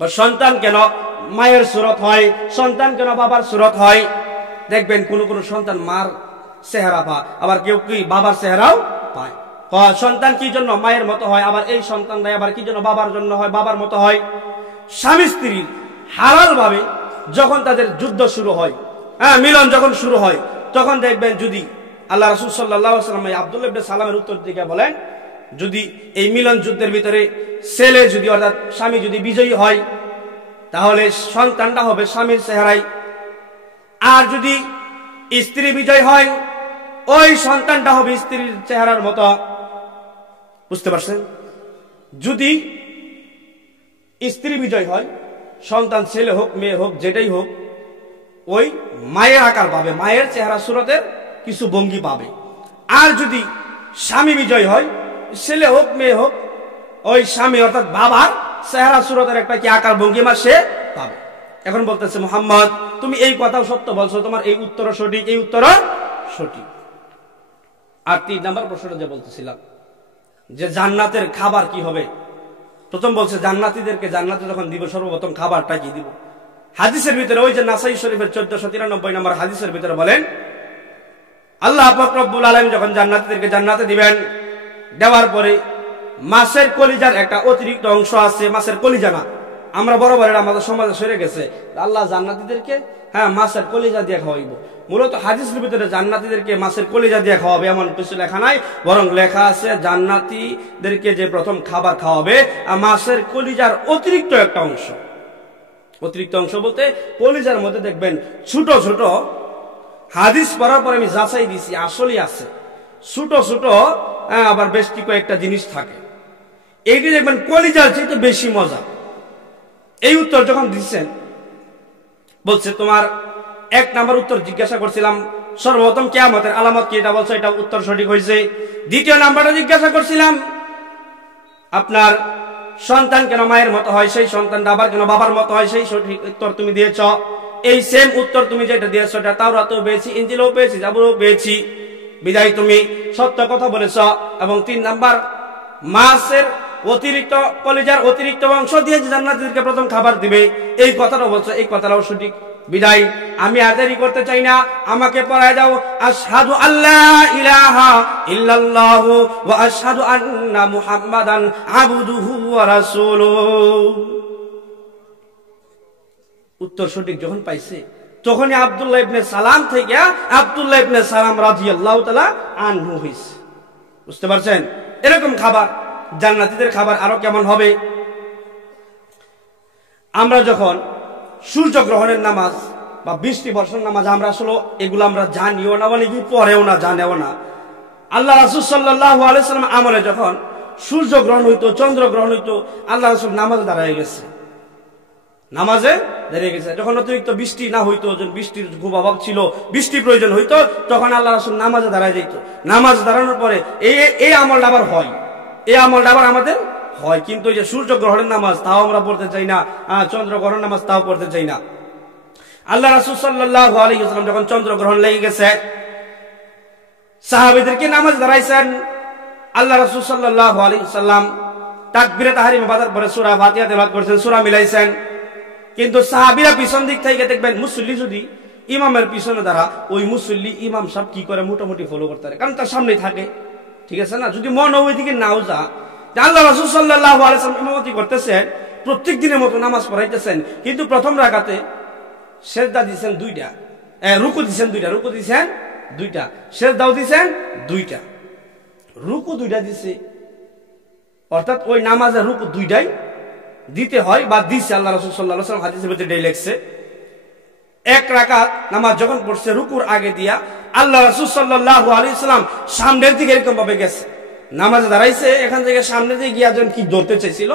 বা সন্তান কেন মায়ের সুরত হয়, সন্তান কেন বাবার সুরত হয়। দেখবেন কোন কোন সন্তান মার চেহারা পায়, আবার কেউ কি বাবার চেহারাও পায়। সন্তান কি জন্য মায়ের মতো হয়, আবার এই সন্তানরাই আবার কি জন্য বাবার জন্য হয়, বাবার মতো হয়। স্বামী স্ত্রীর হালাল ভাবে যখন তাদের যুদ্ধ শুরু হয়, মিলন যখন শুরু হয়, তখন দেখবেন যদি আল্লাহ রাসূল সাল্লাল্লাহু আলাইহি ওয়াসাল্লাম আব্দুল্লাহ ইবনে সালামের উত্তর দিকে বলেন, যদি এই মিলন যুদ্ধের ভিতরে ছেলে যদি অর্থাৎ স্বামী যদি বিজয়ী হয়, তাহলে সন্তানটা হবে স্বামীর চেহারায়। আর যদি স্ত্রী বিজয় হয়, ওই সন্তানটা হবে স্ত্রীর চেহারার মতো। বুঝতে পারছেন? যদি স্ত্রী বিজয় হয়, সন্তান ছেলে হোক মেয়ে হোক যেটাই হোক, ওই মায়ের আকার পাবে, মায়ের চেহারা সুরতের কিছু ভঙ্গি পাবে। আর যদি স্বামী বিজয় হয়, ছেলে হোক মেয়ে হোক, ওই স্বামী অর্থাৎ বাবার চেহারা সুরতের একটা কি আকার ভঙ্গিমা সে পাবে। এখন বলতেছে, মুহাম্মদ তুমি এই কথাও সত্য বলছো, তোমার এই উত্তর সঠিক, এই উত্তর সঠিক। আর 3 নম্বর প্রশ্নটা যে বলতেছিলাম যে জান্নাতের খাবার কি হবে, প্রথম বলছে জান্নাতীদেরকে জান্নাতে যখন দিব সর্বপ্রথম খাবারটা কি দিব। হাদিসের ভিতরে ওই যে নাসাই শরীফের 1493 নম্বর হাদিসের ভিতরে বলেন, আল্লাহ পাক রব্বুল আলামিন যখন জান্নাতীদেরকে জান্নাতে দিবেন, দেওয়ার পরে মাছের কলিজার একটা অতিরিক্ত অংশ আছে, মাছের কলিজা না, আমরা বরাবর এটা আমাদের সমাজে সরে গেছে, আল্লাহ জান্নাতীদেরকে মাছের কলিজা দিয়ে খাওয়াইব। মূলত হাদিসের ভিতরে জান্নাতীদেরকে মাছের কলিজা দিয়ে খাওয়াবে এমন কিছু লেখা নাই, বরং লেখা আছে জান্নাতীদেরকে যে প্রথম খাবার খাওয়াবে মাছের কলিজার অতিরিক্ত একটা অংশ। অতিরিক্ত অংশ বলতে কলিজার মধ্যে দেখবেন ছোট ছোট, হাদিস পড়ার পর আমি যাচাই দিছি আসলেই আছে, ছোট ছোট আবার বেশ কি কয়েকটা জিনিস থাকে, এইটি দেখবেন কলিজার চাইতে বেশি মজা। এই উত্তর যখন দিচ্ছেন, বলছে তোমার 1 নাম্বার উত্তর জিজ্ঞাসা করছিলাম সর্বপ্রথম কিয়ামতের আলামত কি, এটা বলছো, এটা উত্তর সঠিক হয়েছে। 2য় নাম্বারটা জিজ্ঞাসা করছিলাম আপনার সন্তান কেন মায়ের মতো হয়, সেই সন্তানটা আবার কেন বাবার মতো হয়, সেই সঠিক উত্তর তুমি দিয়েছ। এই সেম উত্তর তুমি যেটা দিয়েছ এটা তাওরাতেও পেয়েছি, ইনজিলেও পেয়েছি, জাবুরেও পেয়েছি, বিদায় তুমি সত্য কথা বলেছ। এবং 3 নাম্বার মাছের অতিরিক্ত কলিজার অতিরিক্ত অংশ দিয়ে জান্নাতীদেরকে প্রথম খাবার দিবে, এই কথাটা বলছো, এই কথাটাও সঠিক। বিদায় আমি আর দেরি করতে চাই না, আমাকে পড়ায় দাও আশহাদু আল্লা ইলাহা ইল্লাল্লাহু ওয়া আশহাদু আন্না মুহাম্মাদান আবদুহু ওয়া রাসূলুহু। উত্তর সঠিক যখন পাইছে, তখনই আব্দুল্লাহ ইবনে সালাম থেকে আব্দুল্লাহ ইবনে সালাম রাদিয়াল্লাহু তাআলা আনহু হইছে। বুঝতে পারছেন? এরকম খাবার জান্নাতীদের খাবার আরো কেমন হবে। আমরা যখন সূর্যগ্রহণের নামাজ বা বৃষ্টি বর্ষণ নামাজ, আমরা আসলে এগুলো আমরা জানিও না, মানে কি পড়েও না, জানেও না। আল্লাহ রাসূল সাল্লাল্লাহু আলাইহি ওয়াসাল্লাম আমলে যখন সূর্যগ্রহণ হইতো, চন্দ্রগ্রহণ হইতো, আল্লাহ রাসূল নামাজে দাঁড়িয়ে গেছে, নামাজে দাঁড়িয়ে গেছে। যখন অতিরিক্ত বৃষ্টি না হইতো, যখন বৃষ্টির খুব অভাব ছিল, বৃষ্টি প্রয়োজন হইতো, তখন আল্লাহ রাসূল নামাজে দাঁড়ায় যেত। নামাজ দাঁড়ানোর পরে এই আমলটা আবার হয়, এই আমলটা আবার আমাদের হয়। কিন্তু এই যে সূর্যগ্রহণের নামাজ তাও আমরা পড়তে চাই না, চন্দ্রগ্রহণ নামাজ তাও পড়তে চাই না। আল্লাহ রাসূল সাল্লাল্লাহু আলাইহি ওয়াসাল্লাম যখন চন্দ্রগ্রহণ লেগে গেছে, সাহাবীদেরকে নামাজ দাঁড়াইছেন। আল্লাহ রাসূল সাল্লাল্লাহু আলাইহি ওয়াসাল্লাম তাকবীরে তাহরিমা বাদার পরে সূরা ফাতিহা তেলাওয়াত করেছেন, সূরা মিলাইছেন। কিন্তু সাহাবীরা পিছন দিক থেকে দেখবেন মুসল্লি যদি ইমামের পিছনে দাঁড়া, ওই মুসল্লি ইমাম সাহেব কি করে মোটামুটি ফলো করতে পারে, কারণ তার সামনে থাকে, ঠিক আছে না। যদি মন ওইদিকে নাও যা, আল্লাহ রাসূল সাল্লাল্লাহু আলাইহি ওয়াসাল্লাম ইমামতি করতেছেন, প্রত্যেক দিনের মতো নামাজ পড়াইতেছেন, কিন্তু প্রথম রাকাতে সেজদা দিয়েছেন 2টা, রুকু দিয়েছেন 2টা, রুকু দিয়েছেন 2টা, সেজদাও দিয়েছেন 2টা, রুকু 2টা দিছে, অর্থাৎ ওই নামাজের রুকু 2টাই দিতে হয় বা দিছে। আল্লাহ রাসূল সাল্লাল্লাহু আলাইহি ওয়াসাল্লাম হাদিসের ভিতরে এটাই লেখছে। 1 রাকাত নামাজ যখন পড়ছে, রুকুর আগে দিয়া আল্লাহ রাসূল সাল্লাল্লাহু আলাইহি ওয়াসাল্লাম সামনের দিকে এরকম ভাবে গেছে, নামাজে দাঁড়াইছে, এখান থেকে সামনে দিকে গিয়া যখন কি ধরতে চাইছিল,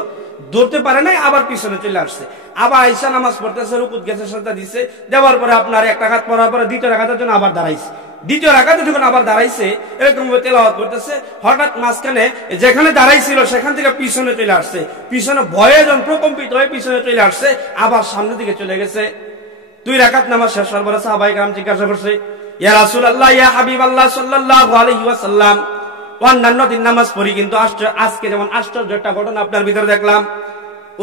ধরতে পারে নাই, আবার পিছনে চলে আসছে, আবার আইসা নামাজ পড়তেছে, রুকুত গেছে, সাজদা দিছে, দেওয়ার পরে আপনার 1 রাকাত পড়ার পরে 2য় রাকাতের জন্য আবার দাঁড়াইছে। 2য় রাকাতে যখন আবার দাঁড়াইছে, এরকম ভাবে তেলাওয়াত করতেছে, হঠাৎ মাঝখানে যেখানে দাঁড়াইছিল সেখান থেকে পিছনে চলে আসছে, পিছনে ভয়ে যখন প্রকম্পিত হয়ে পিছনে চলে আসছে, আবার সামনের দিকে চলে গেছে। 2 রাকাত নামাজ শেষ হওয়ার পরে সাহাবায়ে কেরাম জিজ্ঞাসা করছে, ইয়া রাসূলুল্লাহ, ইয়া হাবিবাল্লাহ সাল্লাল্লাহু আলাইহি ওয়াসাল্লাম, অন্যান্য দিন নামাজ পড়ি, কিন্তু আজকে যেমন আশ্চর্য একটা ঘটনা আপনার ভিতরে দেখলাম,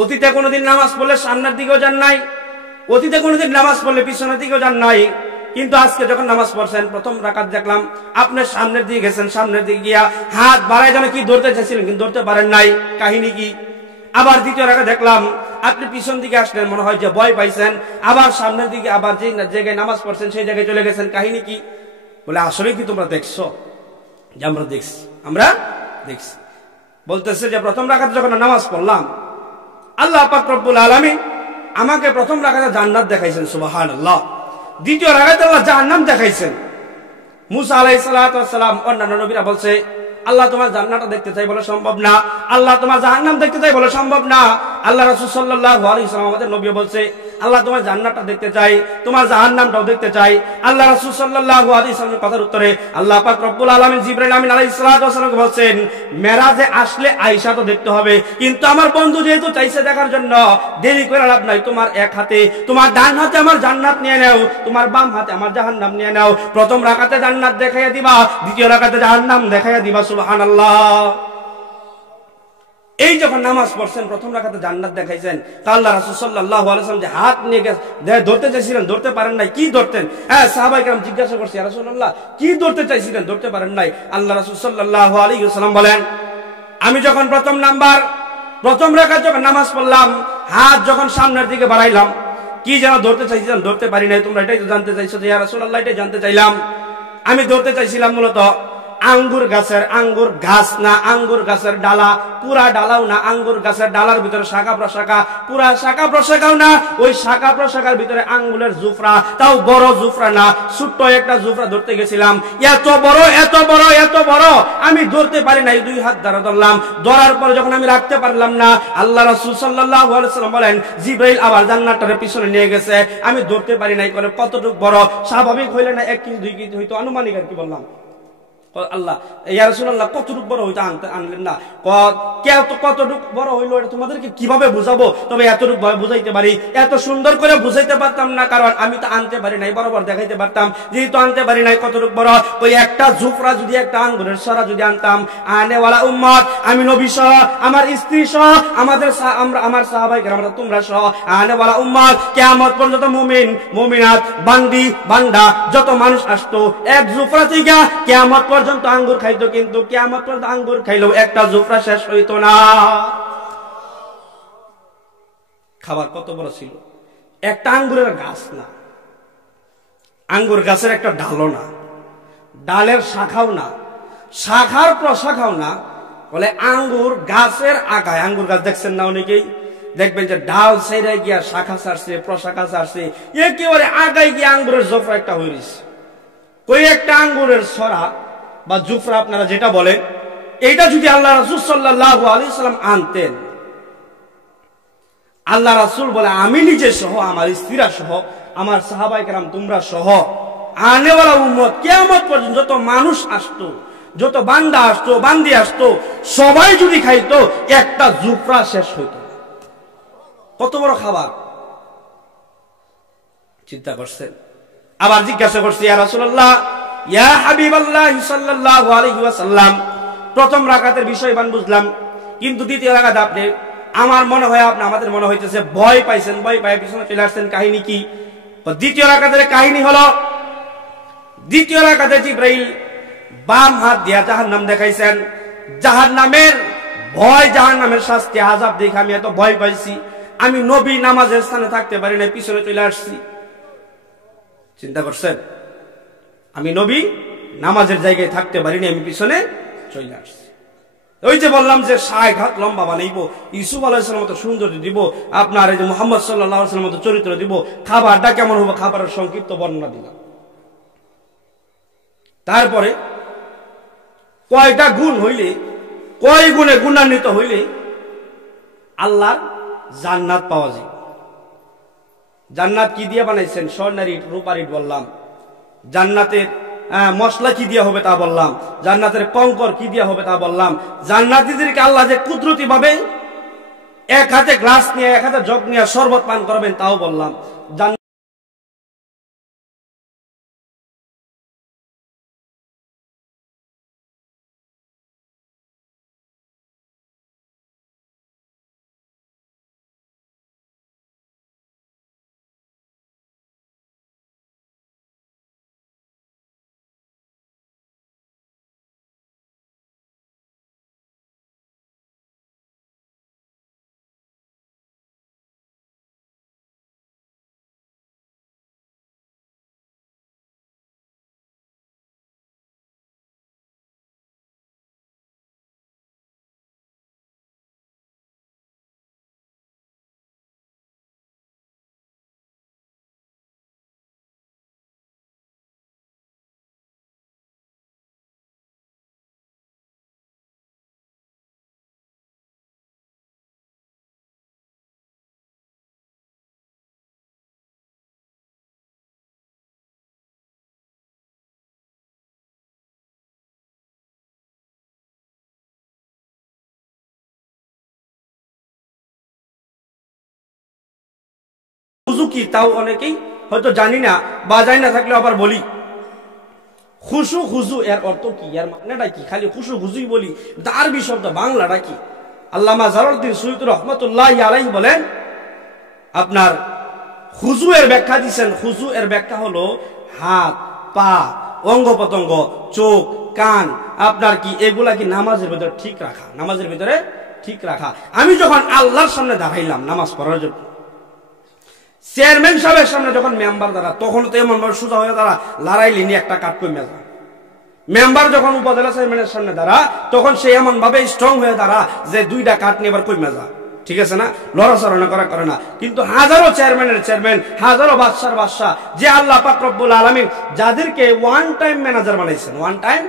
অতীতে কোনোদিন নামাজ পড়লে সামনের দিকেও যান নাই, অতীতে কোনোদিন নামাজ পড়লে পিছনের দিকেও যান নাই, কিন্তু আজকে যখন নামাজ পড়ছেন প্রথম রাকাত দেখলাম আপনি সামনের দিকে গেছেন, সামনের দিকে গিয়া হাত বাড়ায় যেন কি ধরতে চাইছিলেন কিন্তু ধরতে পারেন নাই, কাহিনী কি? আবার দ্বিতীয় রাকাত দেখলাম আপনি পিছন দিকে আসলেন, মনে হয় যে ভয় পাইছেন, আবার সামনের দিকে আবার যে জায়গায় নামাজ পড়ছেন সেই জায়গায় চলে গেছেন, কাহিনী কি? বলে আসলে কি তোমরা দেখছো? যে আমরা দেখছি, আমরা দেখছি। বলতেছে যে প্রথম রাকাতে যখন নামাজ পড়লাম আল্লাহ পাক রব্বুল আলামিন আমাকে প্রথম রাকাতে জান্নাত দেখাইছেন, সুবহানাল্লাহ। দ্বিতীয় রাকাতে আল্লাহ জাহান্নাম দেখাইছেন। মুসা আলাইহিস সালাতু ওয়াস সালাম অন্যান্য নবীরা বলছে আল্লাহ তোমার জান্নাতটা দেখতে চাই, বলে সম্ভব না। আল্লাহ তোমার জাহান্নাম দেখতে চাই, বলে সম্ভব না। আল্লাহ রাসূল সাল্লাল্লাহু আলাইহি ওয়াসাল্লাম আমাদের নবী বলছে আল্লাহ তোমার জান্নাতটা দেখতে চাই, তোমার জাহান্নামটাও দেখতে চাই। আল্লাহ রাসূল সাল্লাল্লাহু আলাইহি ওয়াসাল্লামের কথার উত্তরে আল্লাহ পাক রব্বুল আলামিন জিবরাইল আমিন আলাইহিস সালাতু ওয়াস সালামকে বলছেন মেরাজে আসলে আয়েশা তো দেখতে হবে, কিন্তু আমার বন্ধু যেহেতু চাইছে দেখার জন্য, দেরি করে লাভ নাই। তোমার এক হাতে, তোমার ডান হাতে আমার জান্নাত নিয়ে নাও, তোমার বাম হাতে আমার জাহান্নাম নিয়ে নাও। প্রথম রাকাতে জান্নাত দেখাইয়া দিবা, দ্বিতীয় রাকাতে জাহান্নাম দেখাইয়া দিবা, সুবহানাল্লাহ। এই যখন নামাজ পড়ছেন প্রথম রাকাতে জান্নাত দেখাইছেন, আল্লাহ রাসূল সাল্লাল্লাহু আলাইহি ওয়াসাল্লাম যে হাত নিয়ে ধরতে চাইছিলেন, ধরতে পারেন নাই। কি ধরতেন? হ্যাঁ, সাহাবায়ে কেরাম জিজ্ঞাসা করছে ইয়া রাসূলুল্লাহ কি ধরতে চাইছিলেন, ধরতে পারেন নাই? আল্লাহ রাসূল সাল্লাল্লাহু আলাইহি ওয়াসাল্লাম বলেন আমি যখন প্রথম রাকাত যখন নামাজ পড়লাম, হাত যখন সামনের দিকে বাড়াইলাম, কি যেন ধরতে চাইছিলাম, ধরতে পারি নাই। তোমরা এটাই তো জানতে চাইছো যে ইয়া রাসূলুল্লাহ, এটাই জানতে চাইলাম। আমি ধরতে চাইছিলাম মূলত আঙ্গুর গাছের, আঙ্গুর গাছ না আঙ্গুর গাছের ডালা, পুরা ডালাও না, আঙ্গুর গাছের ডালার ভিতরে শাখা প্রশাখা, পুরা শাখা প্রশাখাও না, ওই শাখা প্রশাখার ভিতরে আঙ্গুলের জুফরা, তাও বড় জুফরা না, ছোট্ট একটা জুফরা ধরতে গেছিলাম। এত বড় এত বড় এত বড় আমি ধরতে পারি নাই, দুই হাত দ্বারা ধরলাম। ধরার পরে যখন আমি রাখতে পারলাম না, আল্লাহ রাসূল সাল্লাল্লাহু আলাইহি ওয়াসাল্লাম বলেন জিবরাইল আবার জান্নাতটার পিছনে নিয়ে গেছে, আমি ধরতে পারি নাই। করে কতটুকু বড়? স্বাভাবিক হইলে না 1 কেজি 2 কেজি হইতো, আনুমানিক আর কি বললাম। আল্লাহ ইয়া রাসূলুল্লাহ কতটুকু বড় হইতো আনলেন না। কতটুকু বড় হইলো এটা তোমাদেরকে কিভাবে বুঝাবো? তবে এতটুকু ভাবে বুঝাইতে পারি, এত সুন্দর করে বুঝাইতে পারতাম না, কারণ আমি তো আনতে পারি নাই, বরাবর দেখাইতে পারতাম। যেহেতু আনতে পারি নাই, কতটুকু বড়? ওই একটা জুফরা যদি, একটা আঙ্গুরের সরা যদি আনতাম, আনেওয়ালা উম্মত, আমি নবী সহ, আমার স্ত্রী সহ, আমার সাহাবায়ে কেরাম, তোমরা সহ, আনেওয়ালা উম্মত, কিয়ামত পর্যন্ত মুমিন মুমিনাত, বান্দি বান্দা যত মানুষ আসতো, এক জুফরা থেকে কিয়ামত পর্যন্ত আঙ্গুর খাইতো, কিন্তু কিয়ামত পর্যন্ত আঙ্গুর খাইলেও একটা জুফরা শেষ হইতো না। খাবার কত বড় ছিল! একটা আঙ্গুরের গাছ না, আঙ্গুর গাছের একটা ডালও না, ডালের শাখাও না, শাখার প্রশাখাও না, বলে আঙ্গুর গাছের আগায়। আঙ্গুর গাছ দেখছেন না অনেকেই? দেখবেন যে ডাল ছেড়ে গিয়া শাখা ছাড়ছে, প্রশাখা ছাড়ছে, একেবারে আগায় গিয়ে আঙ্গুরের জোফরা একটা হইছে। ওই একটা আঙ্গুরের সরা বা জুফরা আপনারা যেটা বলেন, এইটা যদি আল্লাহ রাসূল সাল্লাল্লাহু আলাইহি ওয়াসাল্লাম আনতেন, আল্লাহ রাসূল বলে আমি নিজে সহ, আমার স্ত্রীরা সহ, আমার সাহাবায়ে কেরাম তোমরা সহ, আনেওয়ালা উম্মত কিয়ামত পর্যন্ত যত মানুষ আসতো, যত বান্দা আসতো, বান্দি আসতো, সবাই যদি খাইতো, একটা জুফরা শেষ হইতো। কত বড় খাবার! চিন্তা করছেন? আবার জিজ্ঞাসা করছে ইয়া রাসূলুল্লাহ, ইয়া হাবিবাল্লাহ সাল্লাল্লাহু আলাইহি ওয়াসাল্লাম, প্রথম রাকাতের বিষয়বান বুঝলাম, কিন্তু দ্বিতীয় রাকাত আপনি, আমার মনে হয় আপনি, আমাদের মনে হইতেছে ভয় পাইছেন, ভয় পায় পিছনে চলে আসছেন। কাহিনী কি? দ্বিতীয় রাকাতের কাহিনী হলো, দ্বিতীয় রাকাতে জিবরাইল বাম হাত দিয়া জাহান্নাম দেখাইছেন। জাহান্নামের ভয়, জাহান্নামের শাস্তি, আযাব দেখে আমি এত ভয় পাইছি, আমি নবী নামাজের স্থানে থাকতে পারি না, পিছনে চলে আসছি। চিন্তা করছেন? আমি নবী নামাজের জায়গায় থাকতে পারিনি, আমি পিছনে চলে আসছি। ওই যে বললাম যে 60 হাত লম্বা বানাইব, ইউসুফ আলাইহিস সালামের মতো সৌন্দর্য দিব, আপনার এই যে মুহাম্মদ সাল্লাল্লাহু আলাইহি ওয়াসাল্লামের মতো চরিত্র দিব, খাবারটা কেমন হবে খাবারের সংক্ষিপ্ত বর্ণনা দিলাম। তারপরে কয়টা গুণ হইলে, কয় গুণে গুণান্বিত হইলে আল্লাহর জান্নাত পাওয়া যায়? জান্নাত কি দিয়ে বানাইছেন? স্বর্ণের ইট, রূপার ইট বললাম। জান্নাতের মশলা কি দিয়া হবে তা বললাম। জান্নাতের কঙ্কর কি দিয়া হবে তা বললাম। জান্নাতীদেরকে আল্লাহ যে কুদরতি ভাবে এক হাতে গ্লাস নিয়ে, এক হাতে জগ নিয়ে শরবত পান করবেন তাও বললাম। খুজু কি তাও অনেকেই হয়তো জানি না, বা জানি না থাকলে আবার বলি। খুশু খুজু এর অর্থ কি, এর মানেটা কি? খালি খুশু খুজুই বলি, আরবি শব্দ বাংলাটা কি? আল্লামা জালালউদ্দিন সুয়ুতী রহমাতুল্লাহি আলাইহি বলেন, আপনার খুজু এর ব্যাখ্যা দিচ্ছেন। খুজু এর ব্যাখ্যা হলো হাত, পা, অঙ্গ প্রত্যঙ্গ, চোখ, কান, আপনার কি এগুলা কি নামাজের ভিতরে ঠিক রাখা, নামাজের ভিতরে ঠিক রাখা। আমি যখন আল্লাহর সামনে দাঁড়াইলাম নামাজ পড়ার জন্য, চেয়ারম্যান সাহেবের সামনে যখন মেম্বার দাঁড়া, তখন তো এমন ভাবে সোজা হয়ে দাঁড়া, লড়াইলি নিয়ে একটা কাট কমে যায়। মেম্বার যখন উপজেলা চেয়ারম্যানের সামনে দাঁড়া, তখন সে এমন ভাবে স্ট্রং হয়ে দাঁড়া যে দুইটা কাট নিয়ে এবার কমে যায়। ঠিক আছে না? লড়াচড়া করা করে না। কিন্তু হাজারো চেয়ারম্যানের চেয়ারম্যান, হাজারো বাদশার বাদশা, যে আল্লাহ পাক রব্বুল আলামিন যাদেরকে ওয়ান টাইম ম্যানেজার বানাইছেন, ওয়ান টাইম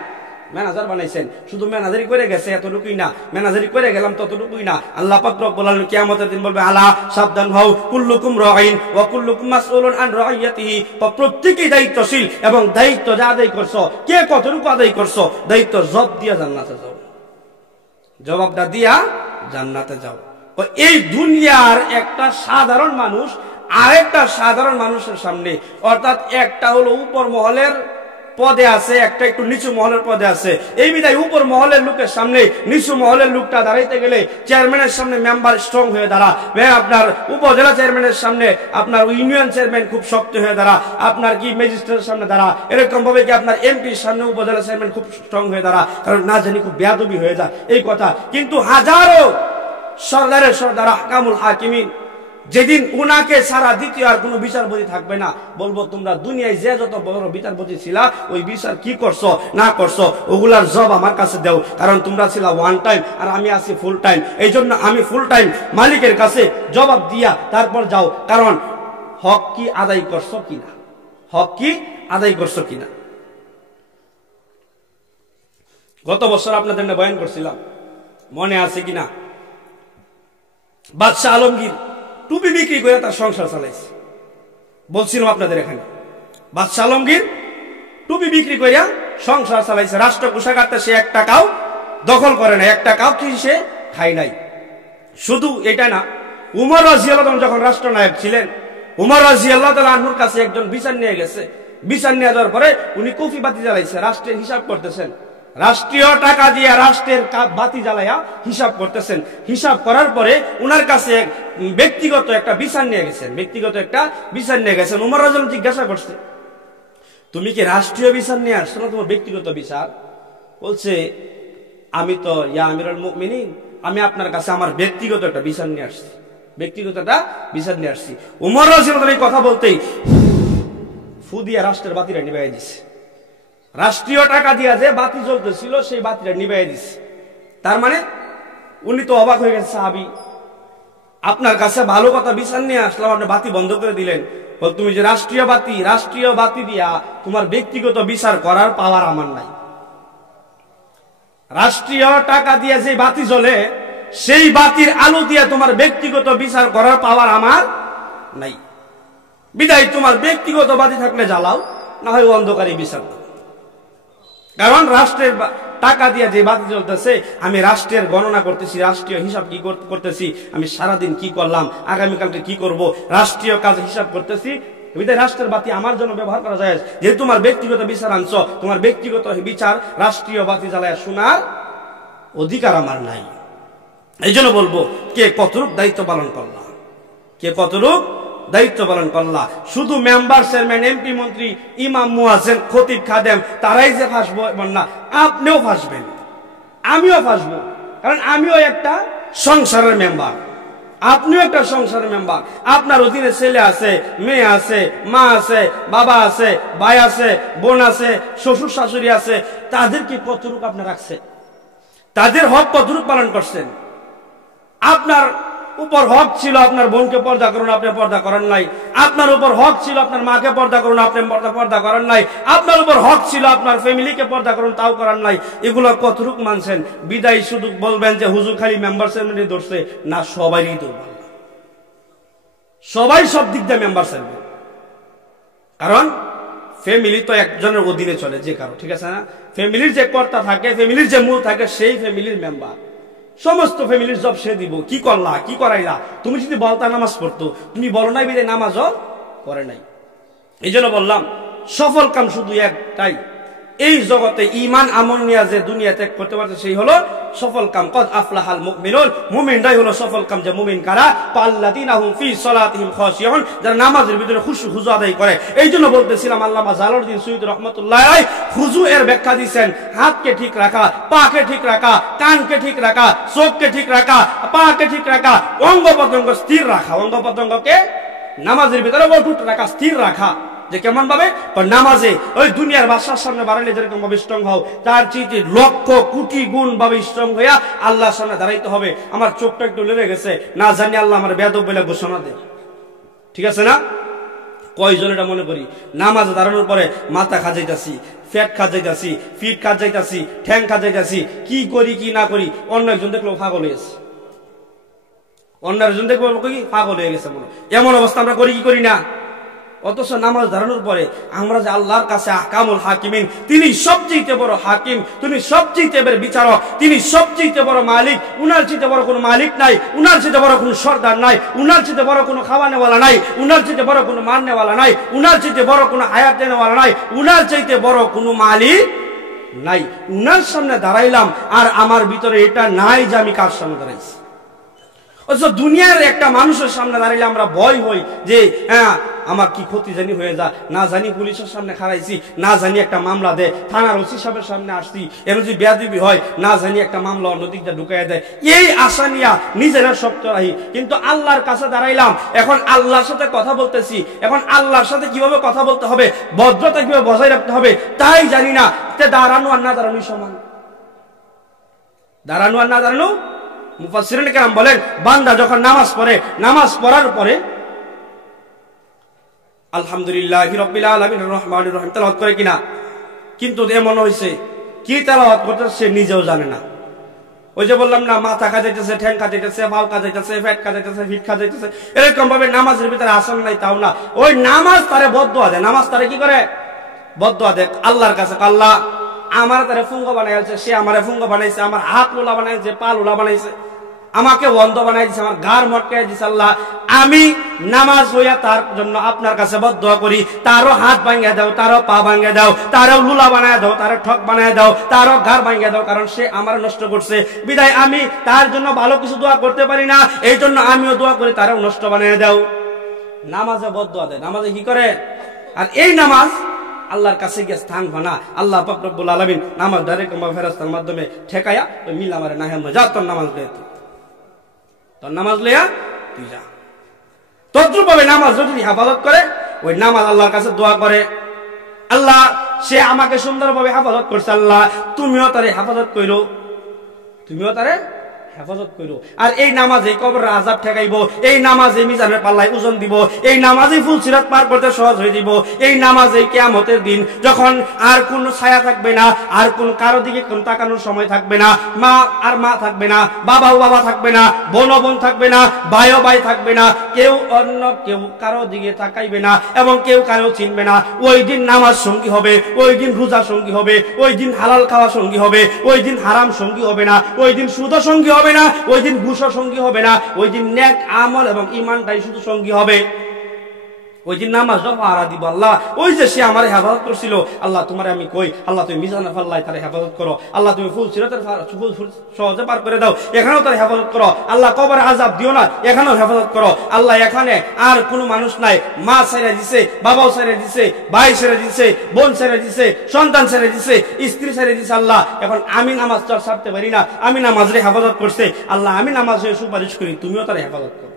ম্যানেজার বানাইছেন, শুধু ম্যানেজারি করে গেছে এতটুকুই না, ম্যানেজারি করে গেলাম ততটুকুই না। আল্লাহ পাক রব্বুল আলামিন কিয়ামতের দিন বলবে, আলা সাবধান হও, কুল্লুকুম রাঈন ওয়া কুল্লুকুম মাসউলুন আন রাইয়াতিহি। প্রত্যেকই দায়িত্বশীল এবং দায়িত্ব যা আদায় করছো, কে কতটুকু আদায় করছো, দায়িত্ব জবাব দিয়া জান্নাতে যাও, জবাবটা দিয়া জান্নাতে যাও। এই দুনিয়ার একটা সাধারণ মানুষ আরেকটা সাধারণ মানুষের সামনে, অর্থাৎ একটা হলো উপর মহলের পদে আছে, একটা একটু নিচু মহলের পদে আছে। এই বিধায় উপর মহলের লোকের সামনে নিচু মহলের লোকটা দাঁড়াইতে গেলে চেয়ারম্যানের সামনে মেম্বার স্ট্রং হয়ে দাঁড়া, আপনার উপজেলা চেয়ারম্যানের সামনে আপনার ইউনিয়ন চেয়ারম্যান খুব শক্ত হয়ে দাঁড়া, আপনার কি ম্যাজিস্ট্রেটের সামনে দাঁড়া, এরকম ভাবে কি আপনার এমপির সামনে উপজেলা চেয়ারম্যান খুব স্ট্রং হয়ে দাঁড়া, কারণ না জানি খুব বেয়াদবি হয়ে যায় এই কথা। কিন্তু হাজারো সরদারের সরদার আহকামুল হাকিমিন, যেদিন উনাকে ছাড়া দ্বিতীয় আর কোনো বিচারপতি থাকবে না, বলবো তোমরা দুনিয়ায় যে যত বড় বিচারপতি ছিলা, ওই বিচার কি করছো না করছো ওগুলার জব আমার কাছে দাও, কারণ তোমরা ছিলা ওয়ান টাইম আর আমি আছি ফুল টাইম। এই জন্য আমি ফুল টাইম মালিকের কাছে জবাব দিয়া তারপর যাও, কারণ হক কি আদায় করছো কিনা, হক কি আদায় করছো কিনা। গত বছর আপনাদের বয়ান করছিলাম, মনে আছে কিনা, বাদশাহ আলমগীর টুপি বিক্রি করে তার সংসার চালাইছে। বলছিলাম আপনাদের এখানে, বাদশাহ আলমগীর টুপি বিক্রি করিয়া সংসার চালাইছে। রাষ্ট্র কোষাগারটা সে এক টাকাও দখল করে নাই, এক টাকাও কি সে খাই নাই। শুধু এটা না, উমর রাদিয়াল্লাহু যখন রাষ্ট্রনায়ক ছিলেন, উমর রাদিয়াল্লাহু তাআলা আনহুর কাছে একজন বিচার নিয়ে গেছে। বিচার নিয়ে যাওয়ার পরে উনি কফি বাতি জ্বালাইছে, রাষ্ট্রের হিসাব করতেছেন, রাষ্ট্রীয় টাকা দিয়ে রাষ্ট্রের বাতি জ্বালাইয়া হিসাব করতেছেন। হিসাব করার পরে উনার কাছে ব্যক্তিগত একটা বিচার নিয়ে গেছেন, ব্যক্তিগত একটা বিচার নিয়ে গেছেন। উমর রাদিয়াল্লাহু জিজ্ঞাসা করছে, তুমি কি রাষ্ট্রীয় বিচার নিয়ে আসছো না তোমার ব্যক্তিগত বিচার? বলছে, আমি তো ইয়া আমিরুল মুমিনিন, আমি আপনার কাছে আমার ব্যক্তিগত একটা বিচার নিয়ে আসছি, ব্যক্তিগত একটা বিচার নিয়ে আসছি। উমর রাদিয়াল্লাহু এই কথা বলতেই ফু দিয়ে রাষ্ট্রের বাতিটা নিভাইয়া দিছে। রাষ্ট্রীয় টাকা দিয়া যে বাতি জ্বলতেছিল সেই বাতিটা নিভাইয়া দিছে। তার মানে উনি তো অবাক হয়ে গেছে, সাহাবী, আপনার কাছে ভালো কথা বিচার নিয়ে আসলাম, আপনি বাতি বন্ধ করে দিলেন। বল, তুমি যে রাষ্ট্রীয় বাতি দিয়া তোমার ব্যক্তিগত বিচার করার পাওয়ার আমার নাই। রাষ্ট্রীয় টাকা দিয়ে যে বাতি জ্বলে সেই বাতির আলো দিয়ে তোমার ব্যক্তিগত বিচার করার পাওয়ার আমার নাই। বিদায় তোমার ব্যক্তিগত বাতি থাকলে জ্বালাও, না হয় অন্ধকারে বিচার দাও। কারণ রাষ্ট্রের টাকা দিয়ে যে বাতি জ্বলতেছে, আমি রাষ্ট্রের গণনা করতেছি, রাষ্ট্রীয় হিসাব কি করতেছি, আমি সারাদিন কি করলাম, আগামীকালকে কি করব, রাষ্ট্রীয় কাজে হিসাব করতেছি। রাষ্ট্রের বাতি আমার জন্য ব্যবহার করা যায়। যেহেতু তোমার ব্যক্তিগত বিচার আনছো, তোমার ব্যক্তিগত বিচার রাষ্ট্রীয় বাতি জ্বালায় শোনার অধিকার আমার নাই। এই জন্য বলবো, কে কতটুক দায়িত্ব পালন করলা, কে কতটুক দায়িত্ব পালন করলা। শুধু মেম্বার, চেয়ারম্যান, এমপি, মন্ত্রী, ইমাম, মুয়াজ্জিন, খতিব, খাদেম তারাই যে ফাঁসবো এমন না, আপনিও ফাঁসবেন, আমিও ফাঁসবো, কারণ আমিও একটা সংসারের মেম্বার, আপনিও একটা সংসারের মেম্বার। আপনার অধীনে ছেলে আছে, মেয়ে আছে, মা আছে, বাবা আছে, ভাই আছে, বোন আছে, শ্বশুর শাশুড়ি আছে, তাদেরকে কতটুকু আপনি রাখছে, তাদের হক কতটুকু পালন করছেন। আপনার উপর হক ছিল আপনার বোনকে পর্দা করুন, আপনি পর্দা করেন নাই। আপনার উপর হক ছিল আপনার মাকে পর্দা করুন, আপনি পর্দা করেন নাই। আপনার উপর হক ছিল আপনার ফ্যামিলিকে পর্দা করুন, তাও করেন নাই। এগুলো কতটুক মানছেন? বিদায় শুধু বলবেন যে হুজুর খালি মেম্বার চেয়ারম্যানই ধরছে না, সবাইই ধরবেন, সবাই সব দিক দিয়ে মেম্বার চেয়ারম্যান। কারণ ফ্যামিলি তো একজনের অধীনে চলে, যে কারো, ঠিক আছে না, ফ্যামিলির যে কর্তা থাকে, ফ্যামিলির যে মূল থাকে, সেই ফ্যামিলির মেম্বার। সমস্ত ফ্যামিলির জব সে দিব। কি করলা, কি করাইলা? তুমি যদি বলতা নামাজ পড়তো, তুমি বলো নাই বিদে নামাজও করে নাই। এই জন্য বললাম সফল কাম শুধু একটাই, এই জগতে ঈমান আমল নিয়ে যে দুনিয়া ত্যাগ করতে পারছে সেই হলো সফল কাম। কদ আফলাহাল মুমিনুন, মুমিনরাই হলো সফল কাম। যে মুমিন কারা? আল্লাযীনা হুম ফি সালাতিহিম খাশিউন, যারা নামাজের ভিতরে খুশু খুজু আদায় করে। এই জন্য বলতেছিলাম আল্লামা জালালউদ্দিন সুয়ুতী রাহমাতুল্লাহ আলাইহি খুজু এর ব্যাখ্যা দিয়েছেন হাতকে ঠিক রাখা, পাকে ঠিক রাখা, কানকে ঠিক রাখা, চোখকে ঠিক রাখা, পাকে ঠিক রাখা, অঙ্গ প্রত্যঙ্গ স্থির রাখা। অঙ্গ প্রত্যঙ্গকে নামাজের ভিতরে অটুট রাখা, স্থির রাখা। যে কেমন ভাবে? নামাজে ওই দুনিয়ার বাদশার সামনে বাড়াইলে যেরকম ভাবে স্ট্রং হও, তার চেয়ে লক্ষ কোটি গুণ ভাবে স্ট্রং হইয়া আল্লাহর সামনে দাঁড়াইতে হবে। আমার চোখটা একটু লেগে গেছে, না জানি আল্লাহ আমার বেয়াদব বলে ঘোষণা দেয়, ঠিক আছে না? কয়জন এটা মনে করি নামাজে দাঁড়ানোর পরে মাথা খাজাইতাছি, ফ্যাট খাজাইতাছি, ফিট খাজাইতাছি, ঠ্যাং খাজাইতাছি, কি করি কি না করি। অন্য একজন দেখলো পাগল হয়ে গেছে, অন্য একজন দেখবো কি পাগল হয়ে গেছে। এমন অবস্থা আমরা করি কি করি না? অথচ নামাজ দাঁড়ানোর পরে আমরা যে আল্লাহর কাছে আহকামুল হাকিমিন, তিনি সবচেয়ে বড় হাকিম, তিনি সবচেয়ে বড় বিচারক, তিনি সবচেয়ে বড় মালিক। উনার চেয়ে বড় কোনো মালিক নাই, উনার চেয়ে বড় কোনো সর্দার নাই, উনার চেয়ে বড় কোনো খাওয়ানেওয়ালা নাই, উনার চেয়ে বড় কোনো মারনেওয়ালা নাই, উনার চেয়ে বড় কোনো হায়াত দেনেওয়ালা নাই, উনার চাইতে বড় কোনো মালিক নাই। উনার সামনে দাঁড়াইলাম আর আমার ভিতরে এটা নাই যে আমি কার সামনে দাঁড়াইছি। অথচ দুনিয়ার একটা মানুষের সামনে দাঁড়াইলে আমরা ভয় হই যে হ্যাঁ আমার কি ক্ষতি জানি হয়ে যা, না জানি পুলিশের সামনে খাড়াইছি, না জানি একটা মামলা দেয়, থানার ওসি সাহেবের সামনে আসছি, এর যদি বেয়াদবি হয় না জানি একটা মামলা অন্যদিকটা ঢুকাইয়া দেয়। এই আশা নিয়া নিজেরা শক্ত রাখি। কিন্তু আল্লাহর কাছে দাঁড়াইলাম, এখন আল্লাহর সাথে কথা বলতেছি, এখন আল্লাহর সাথে কিভাবে কথা বলতে হবে, ভদ্রতা কিভাবে বজায় রাখতে হবে তাই জানি না। দাঁড়ানো আর না দাঁড়ানো সমান, দাঁড়ানো আর না দাঁড়ানো। মুফাসসিরিন কেরাম বলেন বান্দা যখন নামাজ পড়ে, নামাজ পড়ার পরে আলহামদুলিল্লাহি রাব্বিল আলামিন রহমানির রহিম তেলাওয়াত করে কিনা, কিন্তু এমন হইছে কি তেলাওয়াত করতেছে সে নিজেও জানে না। ওই যে বললাম না, মাথা খাজাইতেছে, ঠ্যাং খাজাইতেছে, পাও খাজাইতেছে, পেট খাজাইতেছে, ফিট খাজাইতেছে, এরকম ভাবে নামাজের ভিতরে আসল নাই তাও না। ওই নামাজ তারে বদদুয়া দেয়, নামাজ তারে কি করে? বদদুয়া দেয় আল্লাহর কাছে। আল্লাহ আমার তারে ফুঙ্গ বানাইছে, সে আমারে ফুঙ্গ বানাইছে, আমার হাত লোলা বানাইছে, পা লোলা বানাইছে, আমাকে বন্ধ বানাই দিছে, আমার গার মটকাই দিছে। আল্লাহ আমি নামাজ হইয়া তার জন্য আপনার কাছে বদদুয়া করি, তারও হাত ভাঙিয়ে দাও, তারও পা ভাঙিয়ে দাও, তারও লুলা বানায় দাও, তারও ঠক বানায় দাও, তারও গার ভাঙিয়ে দাও, কারণ সে আমার নষ্ট করছে। বিদায় আমি তার জন্য ভালো কিছু দোয়া করতে পারি না, এই জন্য আমিও দোয়া করি তারও নষ্ট বানিয়ে দাও। নামাজে বদদুয়া দেয়, নামাজে কি করে? আর এই নামাজ আল্লাহর কাছে গিয়ে স্থান ভানা। আল্লাহ পাক রব্বুল আলামিন নামাজ ডাইরেক্ট ফেরেশতার মাধ্যমে ঠেকায়া ওই মিল আমারে না হেম যা তোর নামাজ লইয়া, তোর নামাজ লইয়া তুই যা। তদ্রুপ ভাবে নামাজ যদি হেফাজত করে, ওই নামাজ আল্লাহর কাছে দোয়া করে, আল্লাহ সে আমাকে সুন্দরভাবে হেফাজত করছে, আল্লাহ তুমিও তারে হেফাজত কইরো, তুমিও তারে হেফাজত করো। আর এই নামাজে কবরের আযাব ঠেকাইবো, এই নামাজে মিজানের পাল্লায় ওজন দিব, এই নামাজে ফুল সিরাত পার করতে সহজ হয়ে দিব, এই নামাজে কিয়ামতের দিন যখন আর কোন ছায়া থাকবে না, আর কোন কারো দিকে কোন তাকানোর সময় থাকবে না, মা আর মা থাকবে না, বাবাও বাবা থাকবে না, বোনও বোন থাকবে না, ভাইও ভাই থাকবে না, কেউ অন্য কেউ কারো দিকে তাকাইবে না এবং কেউ কারো চিনবে না। ওই দিন নামাজ সঙ্গী হবে, ওই দিন রোজা সঙ্গী হবে, ওই দিন হালাল খাওয়া সঙ্গী হবে, ওই দিন হারাম সঙ্গী হবে না, ওই দিন সুদ সঙ্গী হবে না, ওই দিন ঘুষ সঙ্গী হবে না, ওই দিন নেক আমল এবং ঈমানটাই শুধু সঙ্গী হবে। ওই দিন নামাজ পাহারা দিব। আল্লাহ ওই যে সে আমার হেফাজত করছিল, আল্লাহ তোমারে আমি কই, আল্লাহ তুমি মিজানের পাল্লায় তার হেফাজত করো, আল্লাহ তুমি ফুল সিরাতের সহজে পার করে দাও, এখানেও তার হেফাজত করো, আল্লাহ কবরে আযাব দিও না, এখানেও হেফাজত করো। আল্লাহ এখানে আর কোনো মানুষ নাই, মা ছেড়ে দিছে, বাবাও ছেড়ে দিছে, ভাই ছেড়ে দিছে, বোন ছেড়ে দিছে, সন্তান ছেড়ে দিছে, স্ত্রী ছেড়ে দিছে। আল্লাহ এখন আমি নামাজ ছাড়তে পারি না, আমি নামাজে হেফাজত করছে, আল্লাহ আমি নামাজে সুপারিশ করি, তুমিও তার হেফাজত করো।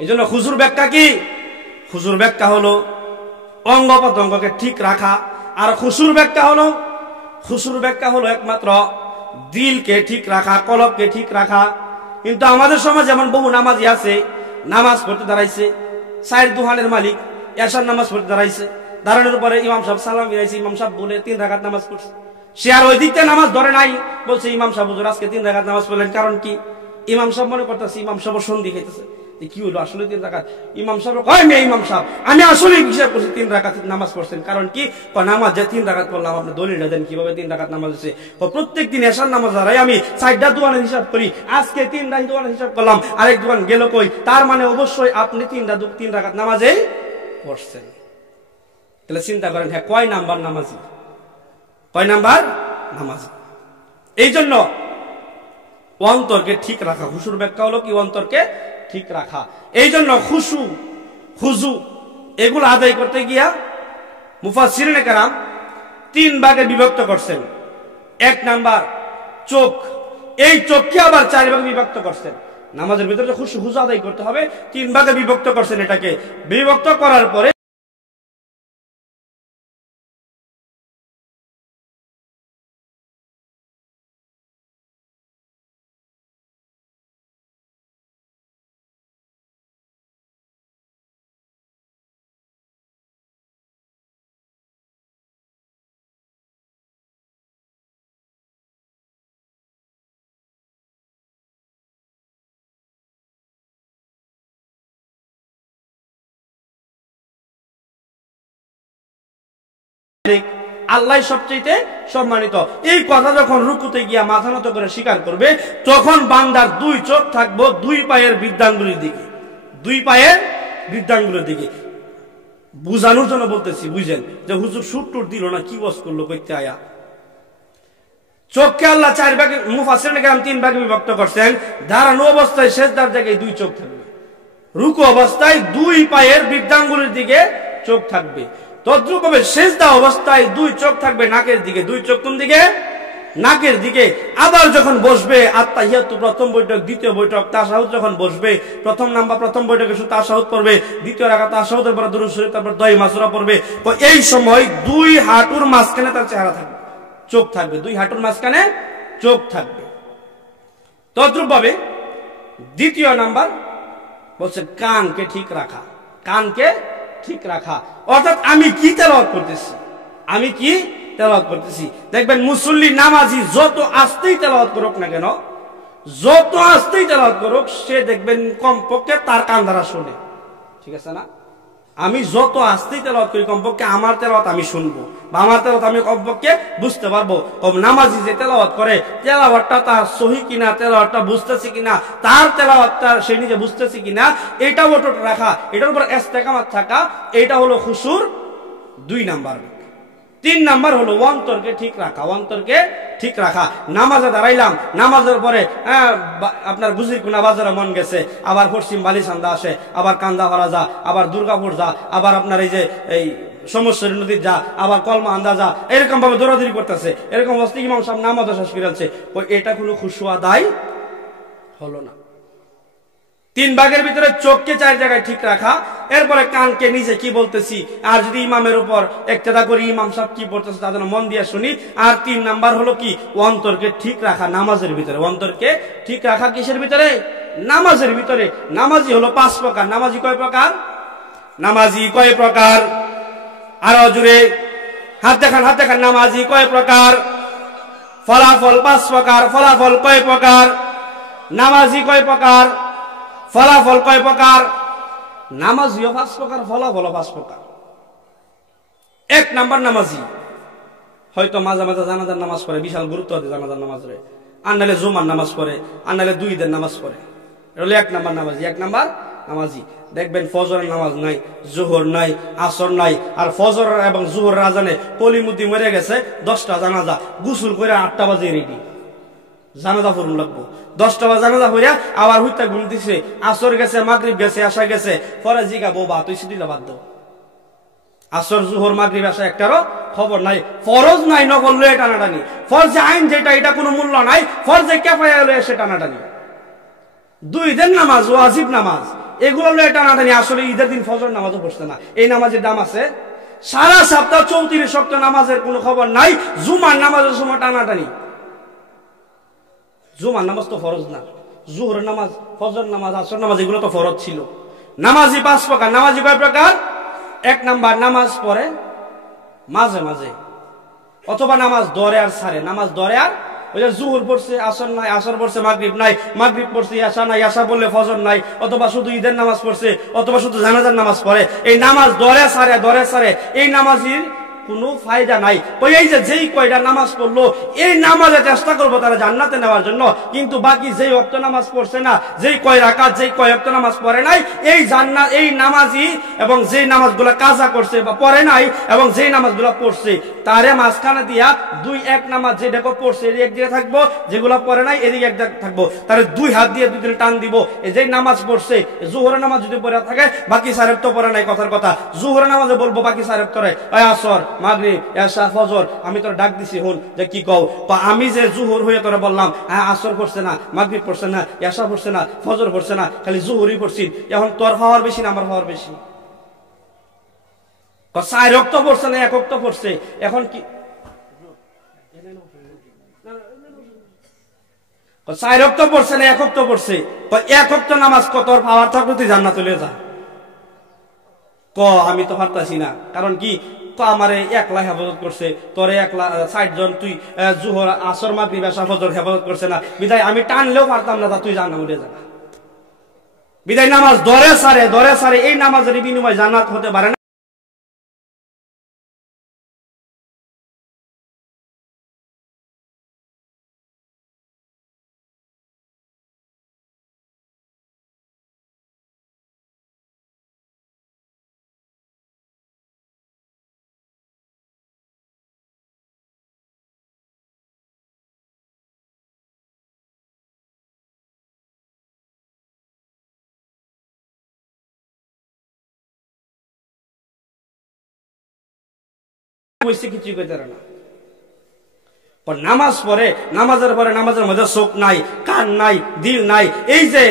এই জন্য খুজুর ব্যাখ্যা কি? খুজুর ব্যাখ্যা হলো অঙ্গ প্রত্যঙ্গকে ঠিক রাখা, আর খুশুর ব্যাখ্যা হলো, খুশুর ব্যাখ্যা হলো একমাত্র দিলকে ঠিক রাখা, কলবকে ঠিক রাখা। কিন্তু আমাদের সমাজে এমন বহু নামাজি আছে, নামাজ পড়তে দাঁড়াইছে, সাইর দুহানের মালিক, এশার নামাজ পড়তে দাঁড়াইছে, দাঁড়ানোর পরে ইমাম সাহেব সালাম ফিরাইছে, ইমাম সাহেব বলে 3 রাকাত নামাজ পড়ছে, সে আর ওই দিকটা নামাজ ধরে নাই, বলছে ইমাম সাহেব হুজুর আজকে 3 রাকাত নামাজ পড়লেন, কারণ কি? ইমাম সাহেব মনে করতেছে ইমাম সাহেব সন্ধি খাইতেছে, কি হলো আসলে 3 রাকাত? ইমাম সাহেব কয়, আমি ইমাম সাহেব আমি আসলে হিসাব করছি 3 রাকাত নামাজ পড়ছেন। কারণ কি? নামাজ যে 3 রাকাত পড়লাম, আপনি দলিলটা দেন কিভাবে 3 রাকাত নামাজ হচ্ছে? প্রত্যেক দিন এশার নামাজ হারাই আমি 4টা দোকানের হিসাব করি, আজকে 3টা দোকানের হিসাব করলাম, আরেক দোকান গেল কই? তার মানে অবশ্যই আপনি 3 রাকাত নামাজেই পড়ছেন। তাহলে চিন্তা করেন, হ্যাঁ কয় নাম্বার নামাজি? কয় নাম্বার নামাজি? এই জন্য অন্তরকে ঠিক রাখা, খুশুর ব্যাখ্যা হলো কি? অন্তরকে ঠিক রাখা। এই জন্য খুশু খুজু এগুলো আদায় করতে গিয়া মুফাসসিরিনে কেরাম 3 ভাগে বিভক্ত করছেন। 1 নাম্বার চোখ, এই চোখকে আবার 4 ভাগে বিভক্ত করছেন। নামাজের ভিতরে খুশু খুজু আদায় করতে হবে, 3 ভাগে বিভক্ত করছেন। এটাকে বিভক্ত করার পরে আল্লাহ সবচেয়ে সম্মানিত, এই কথা যখন রুকুতে গিয়া মাথা নত করে স্বীকার করবে, তখন বান্দার 2 চোখ থাকবো 2 পায়ের বৃদ্ধাঙ্গুলির দিকে, 2 পায়ের বৃদ্ধাঙ্গুলের দিকে। বুঝানোর জন্য বলতেছি, বুঝেন যে হুজুর সুট টুট দিল না, কি বস করলো কইতে আয়া। চোখকে আল্লাহ 4 ভাগে, মুফাসসিরিনে কেরাম 3 ভাগে বিভক্ত করছেন। দাঁড়ানো অবস্থায় সেজদার জায়গায় 2 চোখ থাকবে, রুকু অবস্থায় 2 পায়ের বৃদ্ধাঙ্গুলির দিকে চোখ থাকবে। তদ্রূপভাবে সেজদা অবস্থায় 2 চোখ থাকবে নাকের দিকে। 2 চোখ কোন দিকে? নাকের দিকে। আবার যখন বসবে আত্তাহিয়াতু প্রথম বৈঠক, দ্বিতীয় বৈঠক, তাশাহুদ যখন বসবে, প্রথম বৈঠকে শুধু তাশাহুদ পড়বে, দ্বিতীয় রাকাত তাশাহুদের পরে দুরূদ শরীফ, তারপর দোয়া মাসুরা পড়বে। তো এই সময় 2 হাঁটুর মাঝখানে তার চেহারা থাকবে, চোখ থাকবে, 2 হাঁটুর মাঝখানে চোখ থাকবে। তদ্রূপভাবে দ্বিতীয় নাম্বার বলছে কানকে ঠিক রাখা, কানকে ঠিক রাখা। অর্থাৎ আমি কি তেলাওয়াত করতেছি, আমি কি তেলাওয়াত করতেছি। দেখবেন মুসল্লি নামাজি যত আস্তেই তেলাওয়াত করুক না কেন, যত আস্তেই তেলাওয়াত করুক, সে দেখবেন কমপক্ষে তার কান দ্বারা শোনে। ঠিক আছে না? আমি যত আস্তেই তেলাওয়াত করি, কমপক্ষে আমার তেলাওয়াত আমি শুনবো, বা আমার তেলাওয়াত আমি কমপক্ষে বুঝতে পারবো। নামাজি যে তেলাওয়াত করে, তেলাওয়াতটা তার সহি কিনা, তেলাওয়াতটা বুঝতেছি কিনা, তার তেলাওয়াতটা সে নিজে বুঝতেছি কিনা, এটা অটুট রাখা, এটার উপর ইস্তেকামাত থাকা, এটা হলো খুশুর 2 নাম্বার। 3 নাম্বার হলো অন্তরকে ঠিক রাখা, অন্তরকে ঠিক রাখা। নামাজে দাঁড়াইলাম, নামাজের পরে আপনার বুঝির কোনা বাজারে মন গেছে, আবার পশ্চিম বালিসান্দা আসে, আবার কান্দা করা যা, আবার দুর্গাপুর যা, আবার আপনার এই যে এই সমস্যা নদীর যা, আবার কলমা আন্দা যা, এরকম ভাবে দৌড়াদৌড়ি করতেছে। এরকম অবস্থা ইমাম সাহেব নামাজ শেষ করে যাচ্ছে, এটা কোনো খুশু আদায় হলো না। 3 ভাগের ভিতরে চোখকে 4 জায়গায় ঠিক রাখা, এরপরে কানকে নিজে কি বলতেছি, আর যদি ইমামের উপর ইক্তেদা করি, ইমাম সাহেব কি বলতেছে তাদের মন দিয়ে শুনি। আর 3 নাম্বার হলো কি? অন্তরকে ঠিক রাখা নামাজের ভিতরে। অন্তরকে ঠিক রাখা কিসের ভিতরে? নামাজের ভিতরে। নামাজি হলো 5 প্রকার। নামাজি কয় প্রকার? নামাজি কয় প্রকার? আরো জুড়ে হাত দেখান, হাত দেখান। নামাজি কয় প্রকার? ফলাফল 5 প্রকার। ফলাফল কয় প্রকার? নামাজি কয় প্রকার? ফলাফল কয় প্রকার? নামাজিও 5 প্রকার, ফলাফল 5 প্রকার। 1 নাম্বার নামাজি হয়তো মাঝে মাঝে জানাজার নামাজ পড়ে, বিশাল গুরুত্ব আছে জানাজার নামাজে, আর নাহলে জুমার নামাজ পড়ে, আর নাহলে 2 ঈদের নামাজ পড়ে। এটা হলো 1 নাম্বার নামাজি। 1 নাম্বার নামাজি দেখবেন ফজরের নামাজ নাই, জোহর নাই, আসর নাই। আর ফজর এবং জোহরের আজানে কলিমুদ্দি মরে গেছে, 10টা জানাজা, গোসল করে 8টা বাজে রেডি, জানাজা পড়ুন লাগবো। 10টা বাজে জানাজা পড়িয়া আবার হুইতা ঘুম দিছে, আসর গেছে, মাগরিব গেছে, আশা গেছে, পরে জিগাবো বা তুই সিদিলা বাদ দাও। আসর জোহর মাগরিব আশা একটারও খবর নাই। ফরজ নাই, নকল লয়ে টানাটানি। ফরজে আইন যেটা, এটা কোনো মূল্য নাই। ফরজে কিফায়া লয়ে সে টানাটানি। 2 ঈদের নামাজ, ওয়াজিব নামাজ, এগুলো লয়ে টানাটানি। আসলে ঈদের দিন ফজর নামাজও পড়ছে না, এই নামাজের দাম আছে। সারা সপ্তাহ 34 সপ্তাহ নামাজের কোনো খবর নাই। জুমার নামাজের সময় টানাটানি। জুমার নামাজ তো ফরজ না, জোহরের নামাজ, ফজর নামাজ, আসর নামাজ এগুলো তো ফরজ ছিল। নামাজি 5 প্রকার। নামাজি কয় প্রকার? 1 নাম্বার নামাজ পড়ে মাঝে মাঝে, অথবা নামাজ ধরে আর ছাড়ে। নামাজ ধরে আর ওই যে জুহুর পড়ছে আসর নাই, আসর পড়ছে মাগরিব নাই, মাগরিব পড়ছে এশা নাই, এশা বললে ফজর নাই, অথবা শুধু ঈদের নামাজ পড়ছে, অথবা শুধু জানাজার নামাজ পড়ে। এই নামাজ দরে সারে এই নামাজির কোনো ফায়দা নাই। ওই এই যে যেই কয়টা নামাজ পড়লো এই নামাজে চেষ্টা করবো তারা জান্নাতে নেওয়ার জন্য, কিন্তু বাকি যেই ওয়াক্ত নামাজ পড়ছে না, যেই কয় রাকাত যেই কয় ওয়াক্ত নামাজ পড়ে নাই, এই জান্নাত এই নামাজি এবং যেই নামাজগুলো কাজা করছে বা পড়ে নাই এবং যেই নামাজগুলো পড়ছে তারে মাঝখানে দিয়া দুই এক নামাজ যেটা পড়ছে এদিকে একদিকে থাকবো, যেগুলো পড়ে নাই এদিকে একদিকে থাকবো, তারে দুই হাত দিয়ে দুই দিকে টান দিব। এই যে নামাজ পড়ছে জোহরের নামাজ যদি পড়ে থাকে বাকি সাহেব তো পড়ে নাই, কথার কথা জোহরের নামাজে বলবো বাকি সাহেব তোরে আসর মাগরিব এশা ফজর আমি তোর ডাক দিছি হুন যে কি কও, আমি যে জোহর হয়ে তোরে বললাম আসর পড়ছে না, মাগরিব পড়ছে না, এশা পড়ছে না, ফজর পড়ছে না, খালি জোহরই পড়ছি, এখন তোর হওয়ার বেশি না আমার হওয়ার বেশি? 4 ওয়াক্ত পড়ছে না 1 ওয়াক্ত পড়ছে, এখন কি 4 ওয়াক্ত পড়ছে না 1 ওয়াক্ত পড়ছে? 1 ওয়াক্ত নামাজ তোর পাওয়ার থাকলে তুই জান্নাতে চলে যা। আমি তো পারতাছি না, কারণ কি আমারে একলা হেফাজত করছে, তোরে একলা 60 জন, তুই জোহর আসর মাগরিব এশা ফজর হেফাজত করছে না, বিদায় আমি টানলেও পারতাম না, তুই জান্নাতে উঠে যা। বিদায় নামাজ দরে সারে এই নামাজের বিনিময় জান্নাত হতে পারে না। নামাজ পড়ে, নামাজের পরে নামাজের মধ্যে চোখ নাই, কান নাই, দিল নাই, এই যে